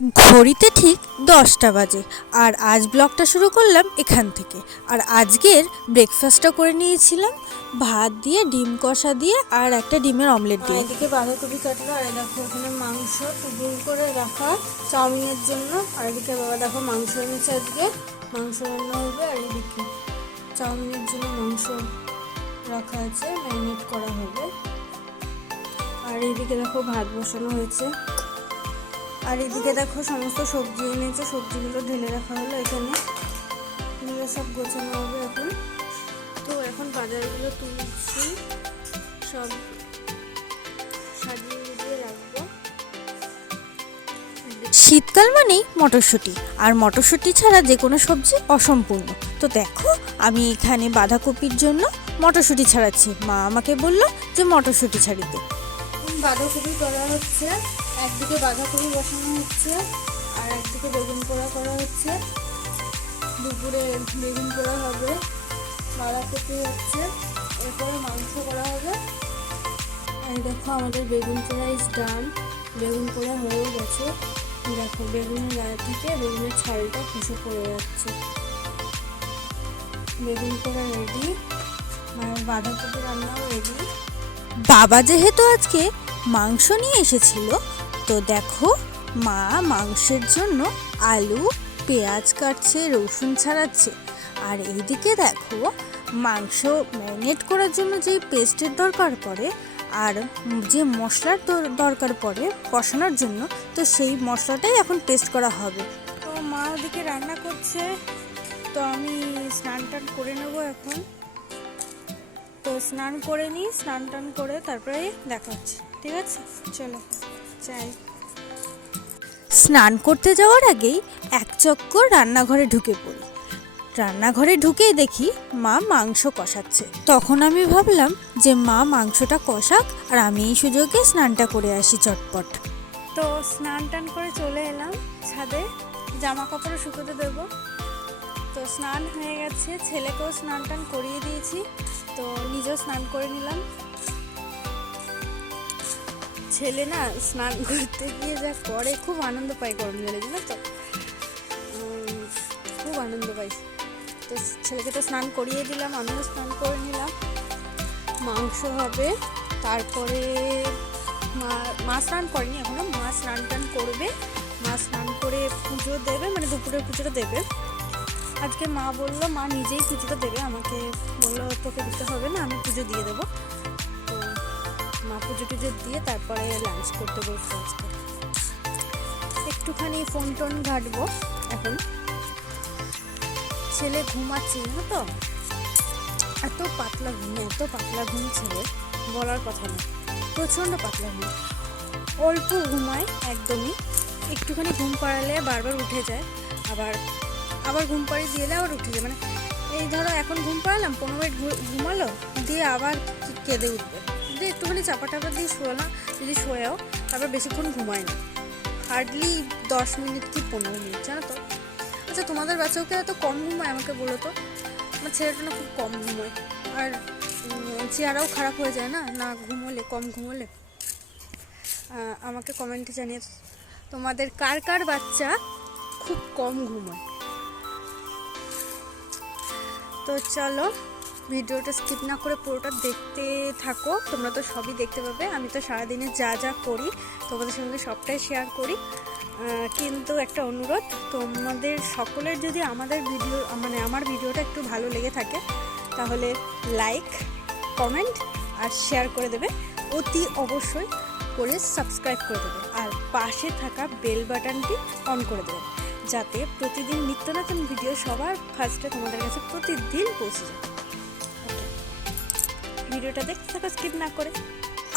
ঘড়িতে ঠিক 10টা বাজে আর আজ ব্লগটা শুরু করলাম এখান থেকে। আর আজকের ব্রেকফাস্টটা করে নিয়েছিলাম ভাত দিয়ে, ডিম কষা দিয়ে আর একটা ডিমের অমলেট দিয়ে। এদিকে বাঁধাকপি কাটলো, আর দেখো ওখানে মাংস টুকরো করে রাখা চাউমিনের জন্য। আর এদিকে বাবা দেখো মাংস এনেছে, আজকে মাংস রান্না হবে। আর এদিকে চাউমিনের জন্য মাংস রাখা আছে, ম্যারিনেট করা হবে। আর এদিকে দেখো ভাত বসানো হয়েছে। আর এদিকে দেখো সমস্ত সবজি এনেছে, সবজিগুলো ঢেলে রাখা হলো এখানে, এগুলো সব গোছানো হবে এখন। তো এখন বাজারগুলো তুলছি, সব সাজিয়ে গুজিয়ে রাখবো। শীতকাল মানেই মটরশুঁটি, আর মটরশুঁটি ছাড়া যে কোনো সবজি অসম্পূর্ণ। তো দেখো আমি এখানে বাঁধাকপির জন্য মটরশুঁটি ছাড়াচ্ছি। মা আমাকে বললো যে মটরশুঁটি ছাড়িতে। বাঁধাকপি করা হচ্ছে, একদিকে বাঁধাকপি বসানো হচ্ছে আর একদিকে বেগুন পোড়া করা হচ্ছে। দুপুরে বেগুন পোড়া হবে, বাঁধাকপি হচ্ছে, এরপরে মাংস করা হবে। এই দেখো আমাদের বেগুন পোড়া ইজ ডান, বেগুন পোড়া হয়েও গেছে। দেখো বেগুনের গায়ে থেকে বেগুনের ছালটা খসে পড়ে যাচ্ছে। বেগুন পোড়া রেডি, বাঁধাকপি রান্নাও রেডি। বাবা যেহেতু আজকে মাংস নিয়ে এসেছিল, তো দেখো মা মাংসের জন্য আলু পেঁয়াজ কাটছে, রসুন ছাড়াচ্ছে। আর এইদিকে দেখো মাংস ম্যারিনেট করার জন্য যে পেস্টের দরকার পড়ে আর যে মশলার দরকার পড়ে কষানোর জন্য, তো সেই মশলাটাই এখন পেস্ট করা হবে। তো মা ওদিকে রান্না করছে, তো আমি স্নান টান করে নেবো এখন। তো স্নান করে নিই, স্নান টান করে তারপরে দেখা হচ্ছে, ঠিক আছে? চলো চাই। স্নান করতে যাওয়ার আগেই এক চক্কর রান্নাঘরে ঢুকে পড়ি। রান্নাঘরে ঢুকেই দেখি মা মাংস কষাচ্ছে। তখন আমি ভাবলাম যে মা মাংসটা কষাক আর আমি এই সুযোগে স্নানটা করে আসি চটপট। তো স্নান টান করে চলে এলাম ছাদে, জামা কাপড় শুকোতে দেবো। তো স্নান হয়ে গেছে, ছেলেকেও স্নান টান করিয়ে দিয়েছি, তো নিজেও স্নান করে নিলাম। ছেলে না স্নান করতে গিয়ে যা করে, খুব আনন্দ পায় গরম জলে, জানো তো, খুব আনন্দ পাই। তো ছেলেকে তো স্নান করিয়ে দিলাম, আমিও স্নান করে নিলাম। মাংস হবে, তারপরে মা স্নান করেনি এখনো, মা স্নান টান করবে। মা স্নান করে পুজো দেবে, মানে দুপুরের পুজোটা দেবে। আজকে মা বললো, মা নিজেই পুজোটা দেবে, আমাকে বললো তোকে দিতে হবে না, আমি পুজো দিয়ে দেবো। তো মা পুজো টুজো দিয়ে তারপরে লাঞ্চ করতে বলছে। আজকে একটুখানি ফোন টোন ঘাটবো এখন। ছেলে ঘুমাচ্ছে না তো, এত পাতলা ঘুম ছেলে বলার কথা না, প্রচণ্ড পাতলা ঘুম, অল্প ঘুমায় একদমই। একটুখানি ঘুম পাড়ালে বারবার উঠে যায়, আবার ঘুম পাড়িয়ে দিলে আবার উঠে যায়। মানে এই ধরো এখন ঘুম পাড়ালাম, 15 মিনিট ঘুমালো, দিয়ে আবার কেঁদে উঠবে, দিয়ে একটুখানি চাপা টাপা দিয়ে শোয়ালাম, যদি শোয়াও তারপর বেশিক্ষণ ঘুমায় না, হার্ডলি 10 মিনিট কি 15 মিনিট, জানো তো। আচ্ছা তোমাদের বাচ্চাকে এত কম ঘুমায় আমাকে বলো তো? আমার ছেলেটা না খুব কম ঘুমোয়, আর চেহারাও খারাপ হয়ে যায় না ঘুমোলে, কম ঘুমোলে। আমাকে কমেন্টে জানিয়ে তোমাদের কার কার বাচ্চা খুব কম ঘুমোয়। তো চলো ভিডিওটা স্কিপ না করে পুরোটা দেখতে থাকো, তোমরা তো সবই দেখতে পাবে। আমি তো সারাদিনে যা যা করি তোমাদের সঙ্গে সবটাই শেয়ার করি, কিন্তু একটা অনুরোধ, তোমাদের সকলের যদি আমাদের ভিডিও, মানে আমার ভিডিওটা একটু ভালো লেগে থাকে, তাহলে লাইক কমেন্ট আর শেয়ার করে দেবে, অতি অবশ্যই করে সাবস্ক্রাইব করে দেবে, আর পাশে থাকা বেল বাটনটি অন করে দেবে, যাতে প্রতিদিন নিত্য নতুন ভিডিও সবার ফার্স্টে তোমাদের কাছে প্রতিদিন পৌঁছে যায়। ভিডিওটা দেখতে থাকো স্কিপ না করে।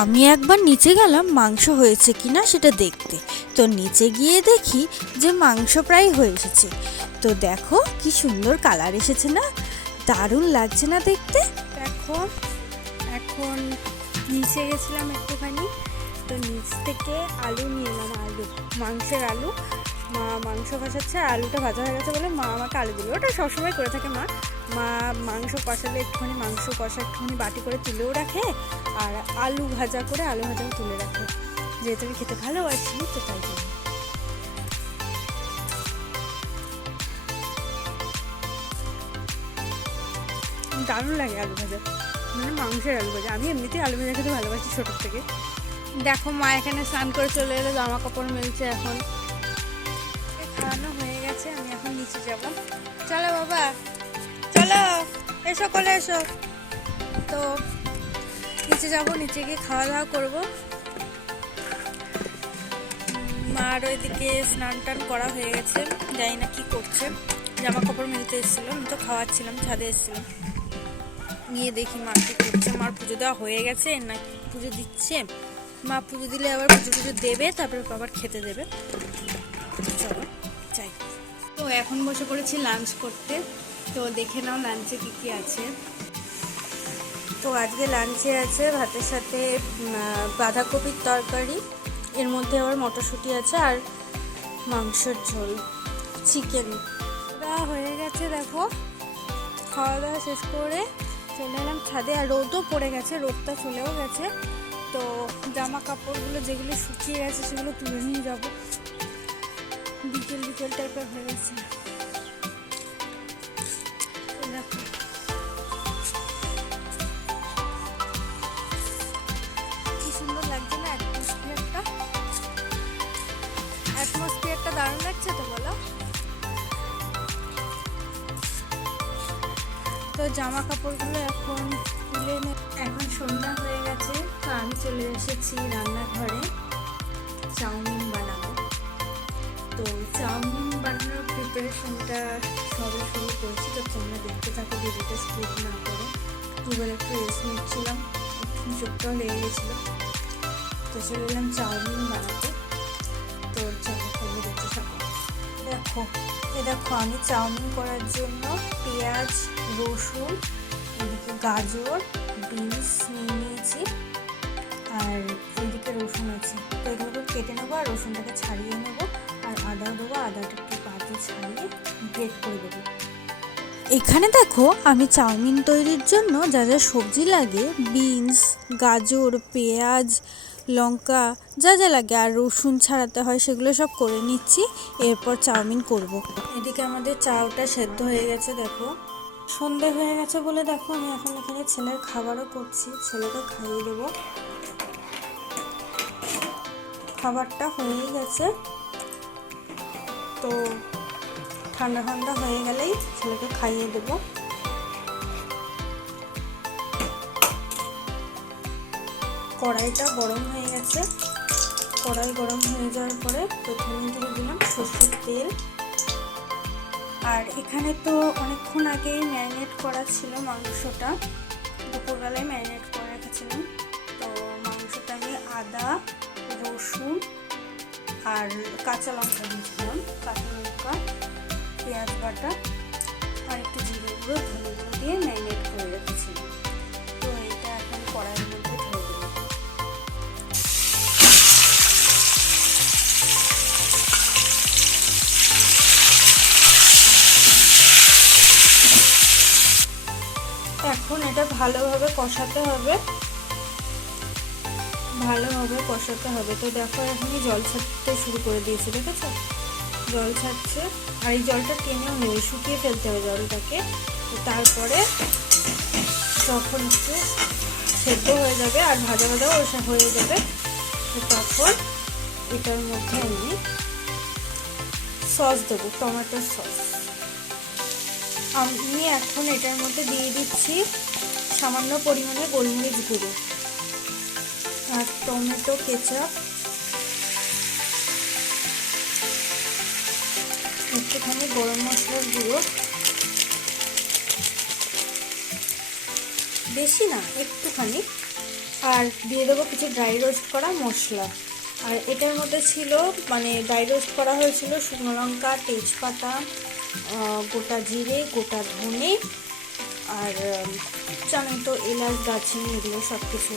আমি একবার নিচে গেলাম মাংস হয়েছে কিনা সেটা দেখতে। তো নিচে গিয়ে দেখি যে মাংস প্রায় হয়ে এসেছে। তো দেখো কি সুন্দর কালার এসেছে না, দারুণ লাগছে না দেখতে। দেখো এখন নিচে গেছিলাম একটুখানি, তো নিচ থেকে আলু নিয়ে এলাম, মাংসের আলু। মা মাংস কষাচ্ছে, আর আলুটা ভাজা হয়ে গেছে বলে মা আমাকে আলু দিল, ওটা সবসময় করে থাকে মা। মাংস কষালে একটুখানি মাংস কষা একটুখানি বাটি করে তুলেও রাখে, আর আলু ভাজাও তুলে রাখে, যেহেতু আমি খেতে ভালোবাসি, তো তাই জন্য। দারুণ লাগে আলু ভাজা, মানে মাংসের আলু ভাজা। আমি এমনিতেই আলু ভাজা খেতে ভালোবাসি ছোটোর থেকে। দেখো মা এখানে স্নান করে চলে এলো, জামা কাপড় মেলছে। এখন খাওয়ানো হয়ে গেছে, আমি এখন নিচে যাব। চলো বাবা চলো, এসো কোলে এসো। তো নিচে যাব, নিচে গিয়ে খাওয়া দাওয়া করবো। মার ওইদিকে স্নান টান করা হয়ে গেছে, জানি না কি করছে, জামা কাপড় মেলতে এসেছিলো, আমি তো খাওয়াচ্ছিলাম, ছাদে এসেছিলাম। গিয়ে দেখি মা কি করছে। মার পুজো দেওয়া হয়ে গেছে না পুজো দিচ্ছে। মা পুজো দিলে আবার পুজো দেবে, তারপরে আবার খেতে দেবে। চলো যাই। তো এখন বসে পড়েছি লাঞ্চ করতে। তো দেখে নাও লাঞ্চে কি কি আছে। তো আজকে লাঞ্চে আছে ভাতের সাথে বাঁধাকপির তরকারি, এর মধ্যে আবার মটরশুঁটি আছে, আর মাংসের ঝোল, চিকেন। দেওয়া হয়ে গেছে, দেখো খাওয়া দাওয়া শেষ করে চলে এলাম ছাদে। আর রোদও পড়ে গেছে, রোদটা চলেও গেছে। তো জামা কাপড়গুলো যেগুলো শুকিয়ে গেছে সেগুলো তুলে নিয়ে যাব। বিকেল বিকেল টাইপের হয়ে গেছে। দেখো কি সুন্দর লাগছে না অ্যাটমসফিয়ারটা। অ্যাটমসফিয়ারটা দারুণ লাগছে তো, বলো। তো জামা কাপড়গুলো এখন তুলে এখন সন্ধ্যা হয়ে গেছে। তো আমি চলে এসেছি রান্নাঘরে চাউমিন বানাবো। তো চাউমিন বানানোর প্রিপারেশনটা সবে শুরু করছি। তো তোমরা দেখতে থাকো, ভিডিওটা স্কিপ না করে। দুবার একটু রেস্ট নিচ্ছিলাম, একটু চোখটাও লেগে গেছিলো। তো চলে এলাম চাউমিন বানাতে। তো চলো তোমরা দেখতে থাকো। দেখো আমি চাউমিন করার জন্য পেঁয়াজ, রসুন, এদিকে গাজর, বিনস নিয়ে নিয়েছি, আর এদিকে রসুন আছে। তো এগুলো কেটে নেবো আর রসুনটাকে ছাড়িয়ে নেবো, আর আদা দেবো, আদাটা একটু পাতে ছাড়িয়ে গ্রেট করে দেবো। এখানে দেখো আমি চাউমিন তৈরির জন্য যা যা সবজি লাগে, বিনস, গাজর, পেঁয়াজ, লঙ্কা যা যা লাগে, আর রসুন ছাড়াতে হয়, সেগুলো সব করে নিচ্ছি। এরপর চাউমিন করব। এদিকে আমাদের চাউটা সেদ্ধ হয়ে গেছে। দেখো সন্ধে হয়ে গেছে বলে দেখো আমি এখন এখানে ছেলের খাবারও করছি, ছেলেকে খাইয়ে দেবো। খাবারটা হয়ে গেছে, তো ঠান্ডা ঠান্ডা হয়ে গেলেই ছেলেকে খাইয়ে দেবো। কড়াইটা গরম হয়ে গেছে। কড়াই গরম হয়ে যাওয়ার পরে প্রথমে দিয়ে দিলাম সরষের তেল। আর এখানে তো অনেকক্ষণ আগেই ম্যারিনেট করা ছিল মাংসটা, দুপুরবেলায় ম্যারিনেট করে রেখেছিলাম। তো মাংসটা আমি আদা, রসুন আর কাঁচা লঙ্কা দিয়েছিলাম, কাঁচা লঙ্কা, পেঁয়াজ বাটা আর একটু জিরে গুঁড়ো, ধনে গুঁড়ো দিয়ে ম্যারিনেট করে রেখেছিলাম। তো এটা এখন কড়াইয়ের মধ্যে ঢেলে দেবো। এখন এটা ভালোভাবে কষাতে হবে, তো দেখো এখনই জল ছাড়তে শুরু করে দিয়েছে, দেখেছো জল ছাড়ছে। আর এই জলটা টেনেও নেবে, শুকিয়ে ফেলতে হবে জলটাকে। তো তারপরে যখন একটু সেদ্ধ হয়ে যাবে আর ভাজা ভাজাও হয়ে যাবে, তো তখন এটার মধ্যে আমি সস দেবো, টমেটোর সস। আমি এখন এটার মধ্যে দিয়ে দিচ্ছি সামান্য পরিমাণে গোলমরিচ গুঁড়ো আর টমেটো কেচাপ, একটুখানি গরম মশলার গুঁড়ো, বেশি না একটুখানি, আর দিয়ে দেবো কিছু ড্রাই রোস্ট করা মশলা। আর এটার মধ্যে ছিল মানে ড্রাই রোস্ট করা হয়েছিল শুকনো লঙ্কা, তেজপাতা, গোটা জিরে, গোটা ধনে, আর জানো তো এলাচ, দারচিনি, এগুলো সব কিছু।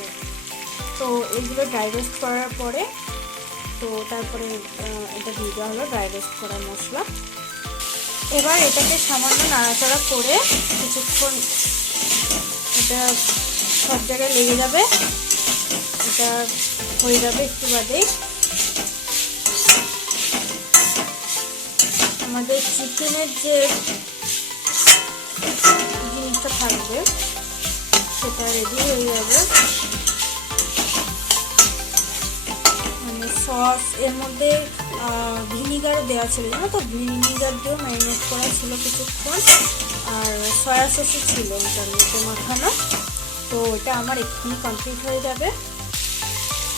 তো এগুলো ড্রাই রোস্ট করার পরে তো তারপরে এটা দিয়ে দেওয়া হলো ড্রাই রোস্ট করা মশলা। এবার এটাকে সামান্য নাড়াচাড়া করে কিছুক্ষণ এটা সব জায়গায় লেগে যাবে, এটা হয়ে যাবে একটু বাদেই। আমাদের চিকেনের যে জিনিস সসটা থাকবে সেটা রেডি হয়ে যাবে। মানে সস এর মধ্যে ভিনিগারও দেওয়া ছিল, জানো তো, ভিনিগার দিয়েও ম্যারিনেট করা ছিল কিছুক্ষণ, আর সয়া সসও ছিল ওটার মধ্যে মাখানো। তো এটা আমার এক্ষুনি কমপ্লিট হয়ে যাবে।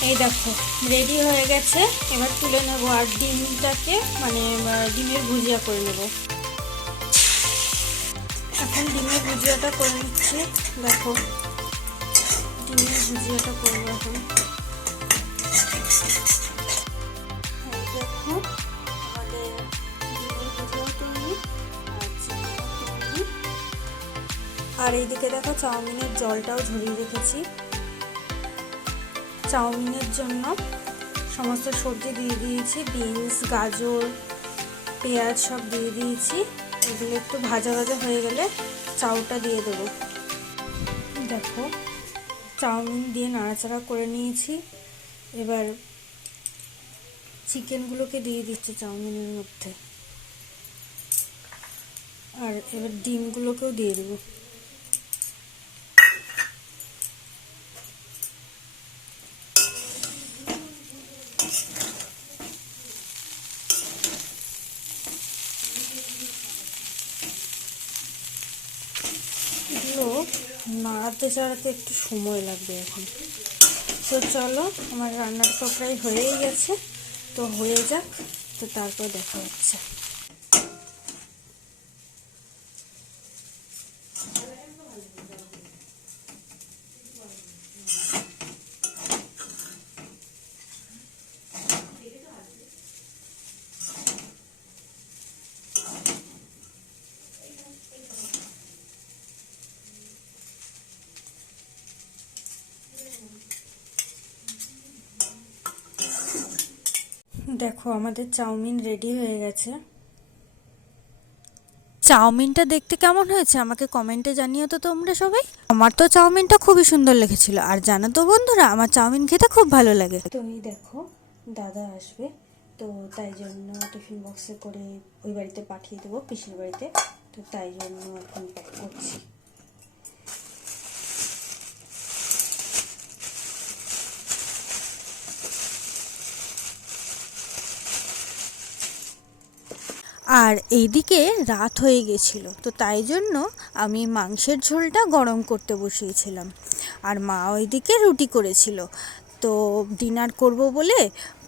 এই দেখো রেডি হয়ে গেছে, এবার তুলে নেবো আর ডিমটাকে মানে ডিমের ভুজিয়া করে নেব। এখন ডিমের ভুজিয়াটা করে নিচ্ছি। দেখো ডিমের ভুজিয়াটা করবো এখন। দেখো আমাদের ডিমের ভুজিয়াও তৈরি আর চিকেনও তৈরি। আর এইদিকে দেখো চাউমিনের জলটাও ঝরিয়ে রেখেছি। চাউমিনের জন্য সমস্ত সবজি দিয়ে দিয়েছি, বিনস, গাজর, পেঁয়াজ সব দিয়ে দিয়েছি। এগুলো একটু ভাজা ভাজা হয়ে গেলে চাউটা দিয়ে দেবো। দেখো চাউমিন দিয়ে নাড়াচাড়া করে নিয়েছি, এবার চিকেনগুলোকে দিয়ে দিচ্ছি চাউমিনের মধ্যে, আর এবার ডিমগুলোকেও দিয়ে দেবো। এগুলো নাড়াতে চাড়াতে একটু সময় লাগবে এখন। তো চলো আমার রান্নার তো প্রায় হয়েই গেছে, তো হয়ে যাক, তো তারপর দেখা হচ্ছে। দেখো আমাদের চাউমিন রেডি হয়ে গেছে। চাউমিনটা দেখতে কেমন হয়েছে আমাকে কমেন্টে জানিও তো তোমরা সবাই। আমার তো চাউমিনটা খুবই সুন্দর লেগেছিল, আর জানো তো বন্ধুরা আমার চাউমিন খেতে খুব ভালো লাগে। তো এই দেখো দাদা আসবে, তো তাই জন্য টিফিন বক্সে করে ওই বাড়িতে পাঠিয়ে দেবো, পিসির বাড়িতে। তো তাই জন্য এখন প্যাক করছি। আর এইদিকে রাত হয়ে গেছিলো, তো তাই জন্য আমি মাংসের ঝোলটা গরম করতে বসিয়েছিলাম, আর মা ওইদিকে রুটি করেছিল। তো ডিনার করব বলে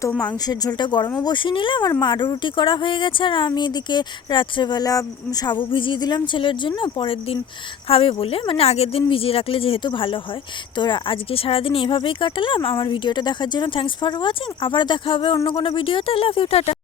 তো মাংসের ঝোলটা গরমও বসিয়ে নিলাম, আর মারও রুটি করা হয়ে গেছে, আর আমি এদিকে রাত্রেবেলা সাবু ভিজিয়ে দিলাম ছেলের জন্য, পরের দিন খাবে বলে, মানে আগের দিন ভিজিয়ে রাখলে যেহেতু ভালো হয়। তো আজকে সারাদিন এভাবেই কাটালাম। আমার ভিডিওটা দেখার জন্য থ্যাঙ্কস ফর ওয়াচিং। আবার দেখা হবে অন্য কোনো ভিডিওতে। Love you, tata.